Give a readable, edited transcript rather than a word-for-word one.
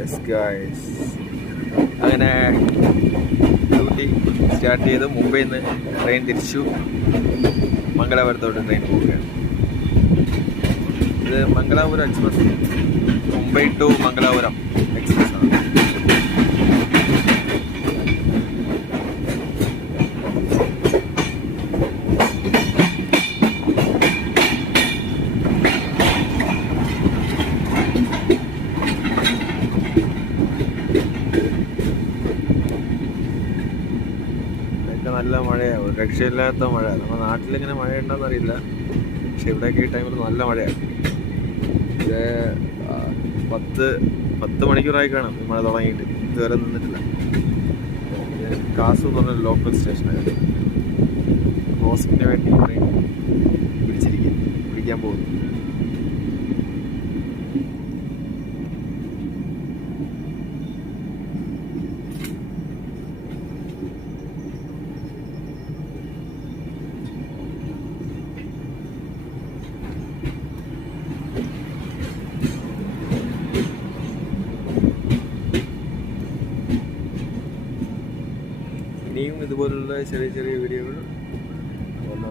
Yes guys, അങ്ങനെ duty start ചെയ്ത് മുംബൈയിൽ നിന്ന് ട്രെയിൻ തിരിച്ചു മംഗലാപുരത്തോട്ട് ട്രെയിൻ പോവുകയാണ്. ഇത് Mangalapuram express, Mumbai to Mangalapuram express ആണ്. നല്ല മഴയാണ്, ഒരു രക്ഷയില്ലാത്ത മഴ. നമ്മുടെ നാട്ടിലിങ്ങനെ മഴയുണ്ടോയെന്ന് അറിയില്ല, പക്ഷെ ഇവിടെയൊക്കെ ഈ ടൈമിൽ നല്ല മഴയാണ്. ഇത് 10 മണിക്കൂറായി കാണും ഈ മഴ തുടങ്ങിയിട്ട്, ഇതുവരെ നിന്നിട്ടില്ല. കാസു എന്ന് പറഞ്ഞൊരു ലോക്കൽ സ്റ്റേഷനായിരുന്നു. ഹോസ്പിറ്റലിന് വേണ്ടി ട്രെയിൻ പിടിക്കാൻ പോകുന്നു. ഇനിയും ഇതുപോലുള്ള ചെറിയ ചെറിയ വീഡിയോകൾ